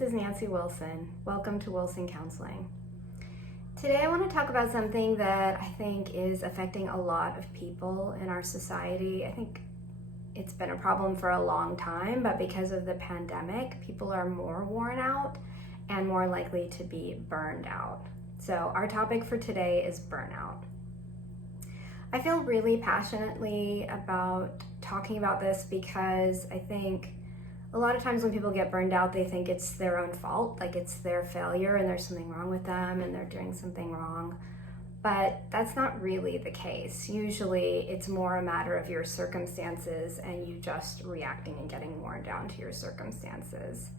this is Nancy Wilson. Welcome to Wilson Counseling. Today I want to talk about something that I think is affecting a lot of people in our society. I think it's been a problem for a long time, but because of the pandemic, people are more worn out and more likely to be burned out. So our topic for today is burnout. I feel really passionately about talking about this because I think a lot of times when people get burned out, they think it's their own fault, like it's their failure and there's something wrong with them and they're doing something wrong. But that's not really the case. Usually it's more a matter of your circumstances and you just reacting and getting worn down to your circumstances.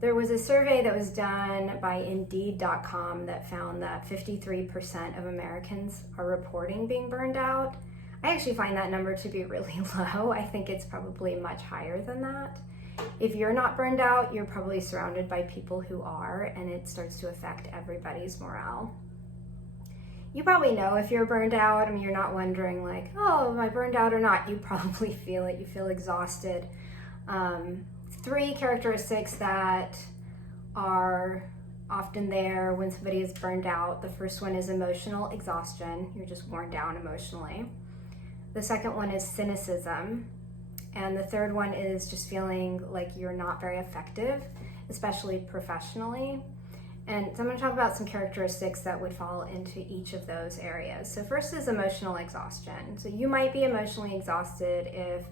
There was a survey that was done by Indeed.com that found that 53% of Americans are reporting being burned out. I actually find that number to be really low. I think it's probably much higher than that. If you're not burned out, you're probably surrounded by people who are, and it starts to affect everybody's morale. You probably know if you're burned out. I mean, you're not wondering like, oh, am I burned out or not? You probably feel it. You feel exhausted. 3 characteristics that are often there when somebody is burned out. The first one is emotional exhaustion. You're just worn down emotionally. The second one is cynicism. And the third one is just feeling like you're not very effective, especially professionally. And so I'm going to talk about some characteristics that would fall into each of those areas. So first is emotional exhaustion. So you might be emotionally exhausted if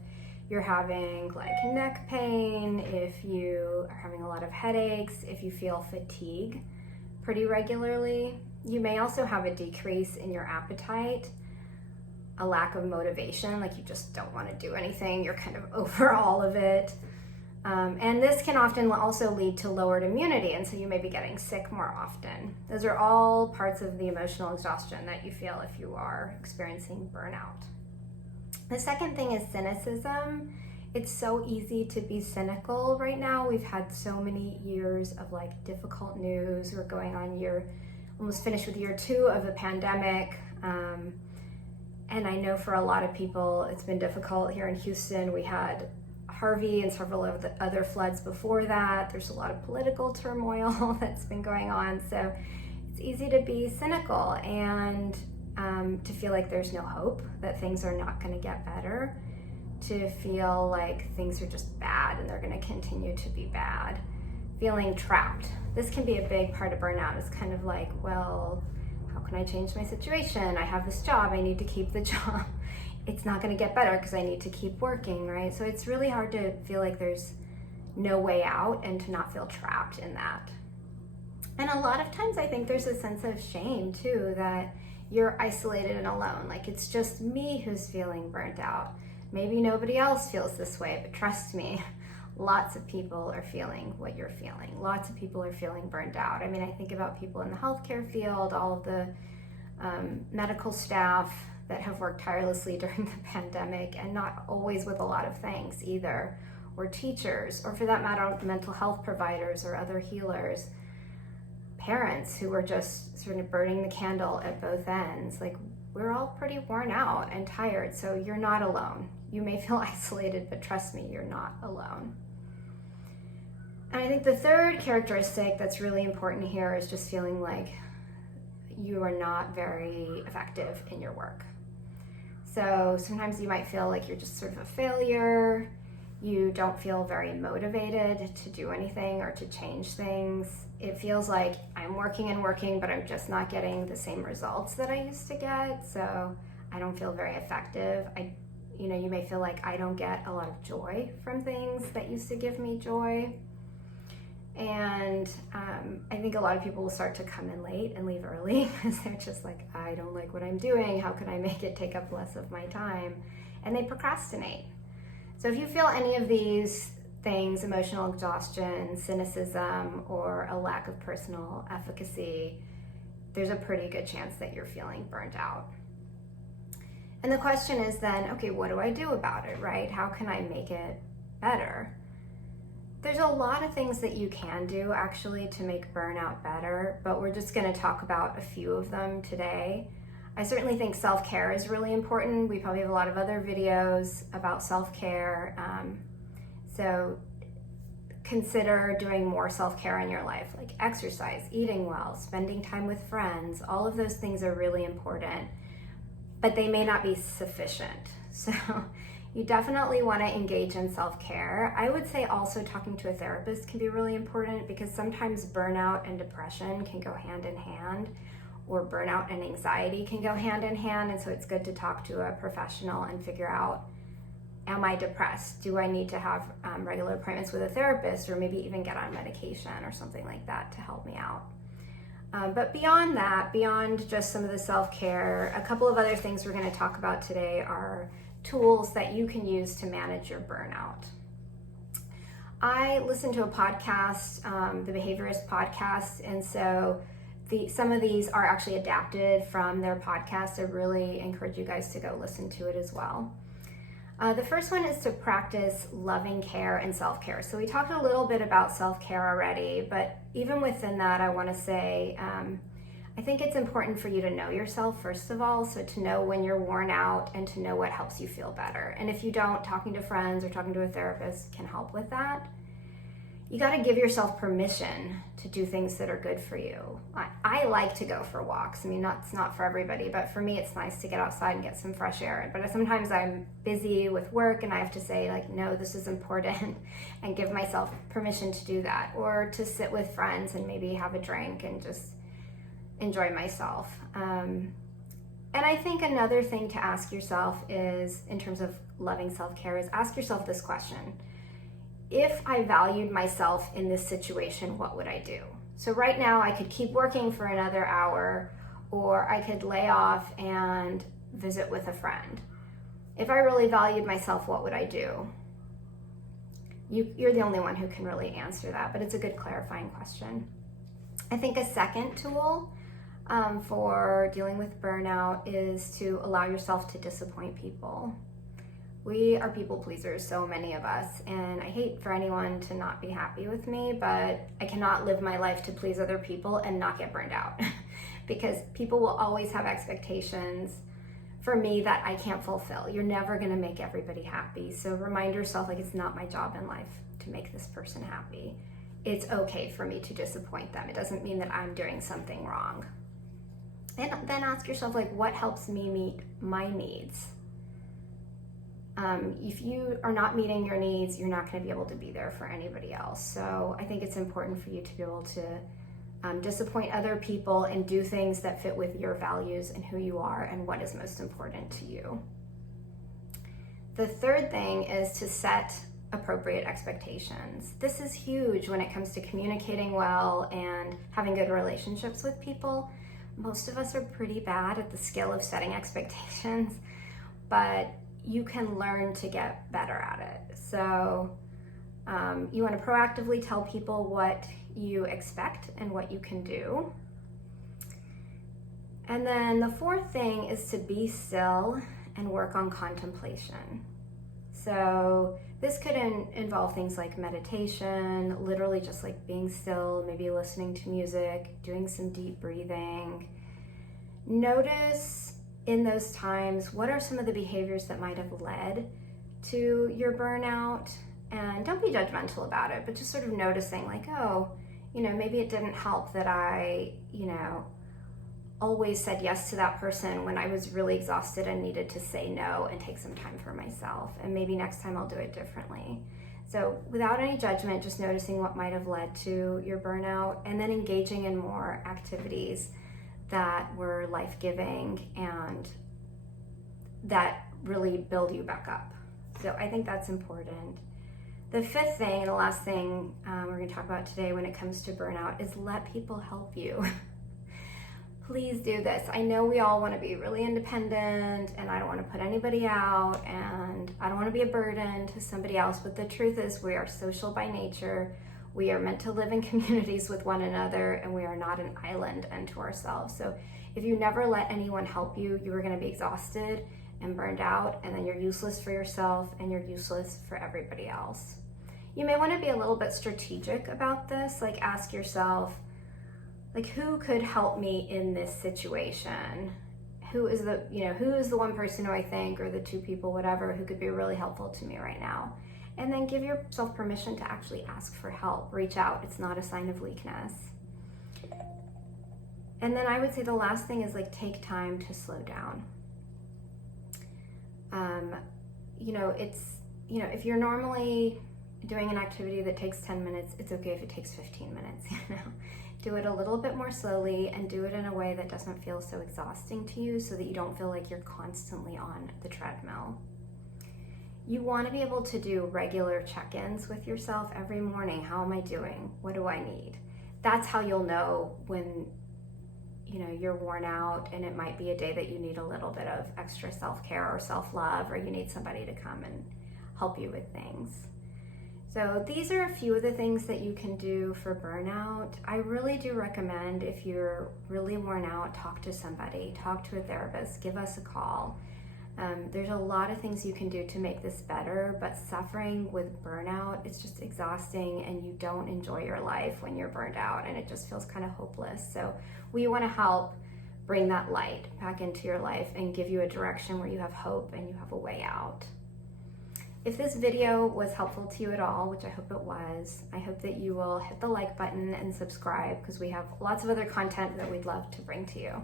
you're having like neck pain, if you are having a lot of headaches, if you feel fatigue pretty regularly. You may also have a decrease in your appetite, a lack of motivation, like you just don't want to do anything, you're kind of over all of it. And this can often also lead to lowered immunity, and so you may be getting sick more often. Those are all parts of the emotional exhaustion that you feel if you are experiencing burnout. The second thing is cynicism. It's so easy to be cynical right now. We've had so many years of like difficult news. We're going on almost finished with year 2 of the pandemic. And I know for a lot of people, it's been difficult here in Houston. We had Harvey and several of the other floods before that. There's a lot of political turmoil that's been going on. So it's easy to be cynical and to feel like there's no hope, that things are not going to get better, to feel like things are just bad and they're going to continue to be bad, feeling trapped. This can be a big part of burnout. It's kind of like, well, how can I change my situation? I have this job, I need to keep the job. It's not going to get better because I need to keep working, right? So it's really hard to feel like there's no way out and to not feel trapped in that. And a lot of times I think there's a sense of shame too, that you're isolated and alone. Like it's just me who's feeling burnt out. Maybe nobody else feels this way, but trust me, lots of people are feeling what you're feeling. Lots of people are feeling burned out. I mean, I think about people in the healthcare field, all of the medical staff that have worked tirelessly during the pandemic and not always with a lot of thanks either, or teachers, or for that matter, mental health providers or other healers, parents who are just sort of burning the candle at both ends. Like we're all pretty worn out and tired, so you're not alone. You may feel isolated, but trust me, you're not alone. And I think the third characteristic that's really important here is just feeling like you are not very effective in your work. So sometimes you might feel like you're just sort of a failure. You don't feel very motivated to do anything or to change things. It feels like I'm working and working, but I'm just not getting the same results that I used to get. So I don't feel very effective. You may feel like I don't get a lot of joy from things that used to give me joy. And I think a lot of people will start to come in late and leave early because they're just like, I don't like what I'm doing. How can I make it take up less of my time? And they procrastinate. So if you feel any of these things, emotional exhaustion, cynicism, or a lack of personal efficacy, there's a pretty good chance that you're feeling burnt out. And the question is then, okay, what do I do about it, right? How can I make it better? There's a lot of things that you can do actually to make burnout better, but we're just going to talk about a few of them today. I certainly think self-care is really important. We probably have a lot of other videos about self-care. So consider doing more self-care in your life, like exercise, eating well, spending time with friends. All of those things are really important, but they may not be sufficient. So you definitely want to engage in self-care. I would say also talking to a therapist can be really important, because sometimes burnout and depression can go hand in hand, or burnout and anxiety can go hand in hand. And so it's good to talk to a professional and figure out, am I depressed? Do I need to have regular appointments with a therapist, or maybe even get on medication or something like that to help me out? But beyond that, beyond just some of the self-care, a couple of other things we're going to talk about today are tools that you can use to manage your burnout. I listened to a podcast, the Behaviorist Podcast, and so some of these are actually adapted from their podcast. I really encourage you guys to go listen to it as well. The first one is to practice loving care and self-care. So we talked a little bit about self-care already, but even within that, I want to say, I think it's important for you to know yourself, first of all, so to know when you're worn out and to know what helps you feel better. And if you don't, talking to friends or talking to a therapist can help with that. You got to give yourself permission to do things that are good for you. I like to go for walks. I mean, it's not for everybody, but for me, it's nice to get outside and get some fresh air. But sometimes I'm busy with work and I have to say, like, no, this is important, and give myself permission to do that. Or to sit with friends and maybe have a drink and just enjoy myself. And I think another thing to ask yourself is, in terms of loving self-care, is ask yourself this question. If I valued myself in this situation, what would I do? So right now I could keep working for another hour, or I could lay off and visit with a friend. If I really valued myself, what would I do? You're the only one who can really answer that, but it's a good clarifying question. I think a second tool for dealing with burnout is to allow yourself to disappoint people. We are people pleasers, so many of us, and I hate for anyone to not be happy with me, but I cannot live my life to please other people and not get burned out because people will always have expectations for me that I can't fulfill. You're never going to make everybody happy, so remind yourself, like, it's not my job in life to make this person happy. It's okay for me to disappoint them. It doesn't mean that I'm doing something wrong. And then ask yourself, like, what helps me meet my needs? If you are not meeting your needs, you're not going to be able to be there for anybody else. So I think it's important for you to be able to disappoint other people and do things that fit with your values and who you are and what is most important to you. The third thing is to set appropriate expectations. This is huge when it comes to communicating well and having good relationships with people. Most of us are pretty bad at the skill of setting expectations, but you can learn to get better at it. So you want to proactively tell people what you expect and what you can do. And then the fourth thing is to be still and work on contemplation. So this could involve things like meditation, literally just like being still, maybe listening to music, doing some deep breathing. Notice in those times, what are some of the behaviors that might have led to your burnout? And don't be judgmental about it, but just sort of noticing, like, oh, maybe it didn't help that I, always said yes to that person when I was really exhausted and needed to say no and take some time for myself. And maybe next time I'll do it differently. So without any judgment, just noticing what might have led to your burnout, and then engaging in more activities that were life-giving and that really build you back up. So I think that's important. The fifth thing, and the last thing we're going to talk about today when it comes to burnout, is let people help you. Please do this. I know we all want to be really independent, and I don't want to put anybody out, and I don't want to be a burden to somebody else, but the truth is we are social by nature. We are meant to live in communities with one another, and we are not an island unto ourselves. So if you never let anyone help you, you are going to be exhausted and burned out, and then you're useless for yourself and you're useless for everybody else. You may want to be a little bit strategic about this, like ask yourself, like, who could help me in this situation? Who is the one person who I think, or the two people, whatever, who could be really helpful to me right now? And then give yourself permission to actually ask for help. Reach out. It's not a sign of weakness. And then I would say the last thing is like take time to slow down. If you're normally doing an activity that takes 10 minutes, it's okay if it takes 15 minutes, Do it a little bit more slowly and do it in a way that doesn't feel so exhausting to you so that you don't feel like you're constantly on the treadmill. You want to be able to do regular check-ins with yourself every morning. How am I doing? What do I need? That's how you'll know when you're worn out, and it might be a day that you need a little bit of extra self-care or self-love, or you need somebody to come and help you with things. So these are a few of the things that you can do for burnout. I really do recommend, if you're really worn out, talk to somebody, talk to a therapist, give us a call. There's a lot of things you can do to make this better, but suffering with burnout, it's just exhausting, and you don't enjoy your life when you're burned out, and it just feels kind of hopeless. So we want to help bring that light back into your life and give you a direction where you have hope and you have a way out. If this video was helpful to you at all, which I hope it was, I hope that you will hit the like button and subscribe, because we have lots of other content that we'd love to bring to you.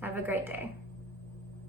Have a great day.